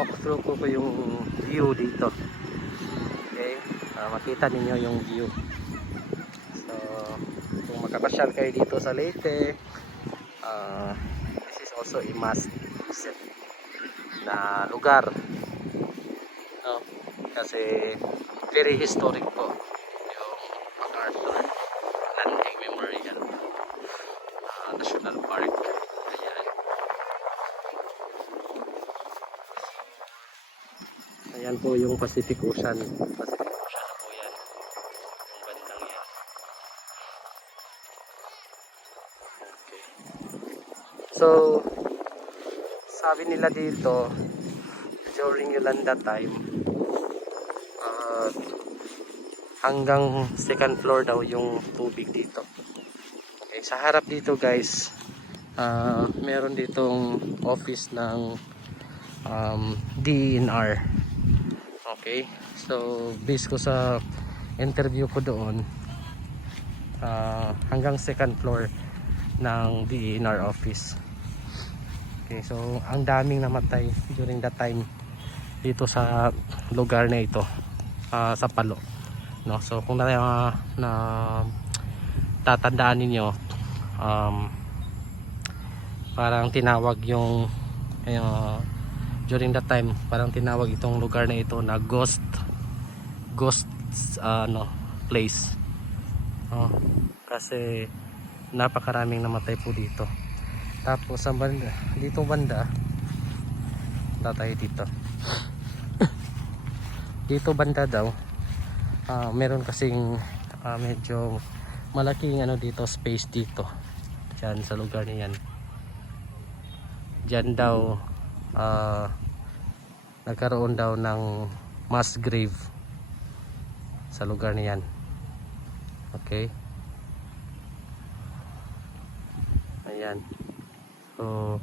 walk through ko yung view dito. Okay, makita ninyo yung view. So kung makapasyal kayo dito sa Leyte, this is also a must visit na lugar, no? Kasi very historic po yung MacArthur Landing Memorial National Park. Ayan. Ayan po yung Pacific Ocean. Pacific Ocean na po yan. Yung bandang yan. Okay. So, sabi nila dito, during Yolanda time, hanggang second floor daw yung tubig dito. Okay, sa harap dito guys, meron ditong office ng DENR. Okay, so based ko sa interview ko doon, hanggang second floor ng DENR office. Okay, so ang daming namatay during that time dito sa lugar na ito, sa Palo, no? So kung na tatandaan ninyo, parang tinawag yung during that time, parang tinawag itong lugar na ito na ghost place, no? Kasi napakaraming namatay po dito. Tapos sa banda, dito banda, tatay dito. Dito banda daw, meron kasing medyo malaking dito, space dito. Diyan sa lugar niyan. Diyan daw nagkaroon daw ng mass grave sa lugar niyan. Okay? Ayan. So,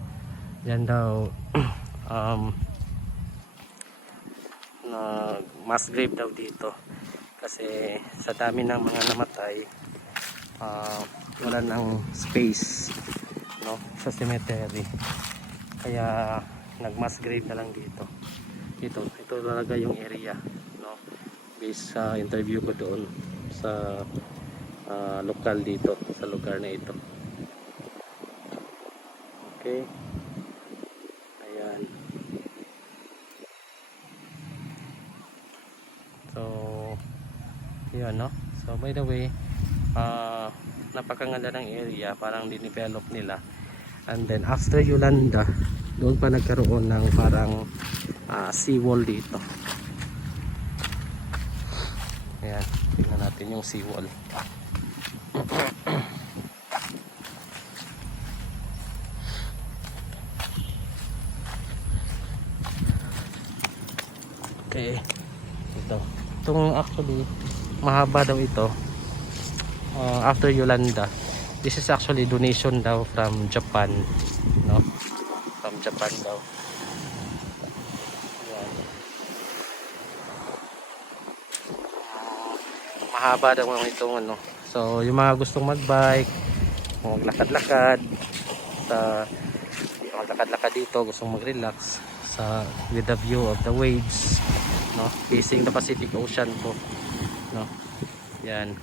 yan daw na mass grave daw dito kasi sa dami ng mga namatay, wala ng space, no, sa cemetery, kaya nag mass grave na lang dito. Ito talaga yung area, no, based sa interview ko doon sa lokal dito sa lugar na ito. Okay. Ayan. So, yun, no? So, by the way, napakaganda ng area, parang dinevelop nila. And then, after Yolanda, doon pa nagkaroon ng parang seawall dito. Ayan, tingnan natin yung seawall. Okay, itong actually mahaba daw ito, after Yolanda. This is actually donation daw from Japan, no, from Japan daw. Ayan. Mahaba daw itong so yung mga gustong magbike, maglakad-lakad maglakad-lakad dito, gustong mag-relax with the view of the waves, no, facing the Pacific Ocean po, no, yan,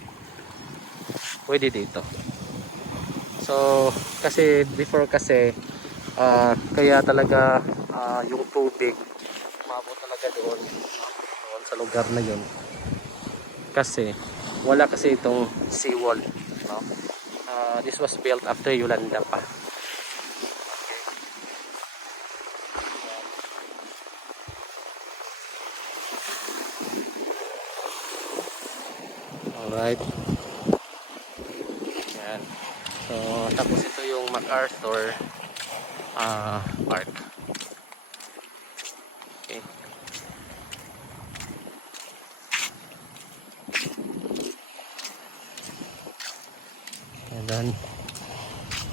pwede dito. So kasi before kasi kaya talaga yung tubig umabot talaga doon sa lugar na yun kasi wala kasi itong seawall, no? This was built after Yolanda pa. Alright. Yan. So, tapos ito yung MacArthur Park. Okay. And then,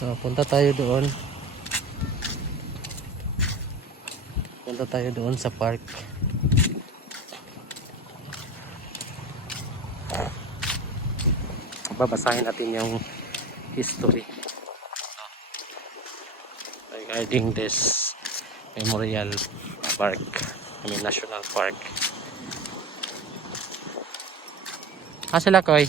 so, punta tayo doon. Punta tayo doon sa park. Babasahin natin yung history regarding this memorial Park. National Park. Sila Koy.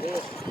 Yan.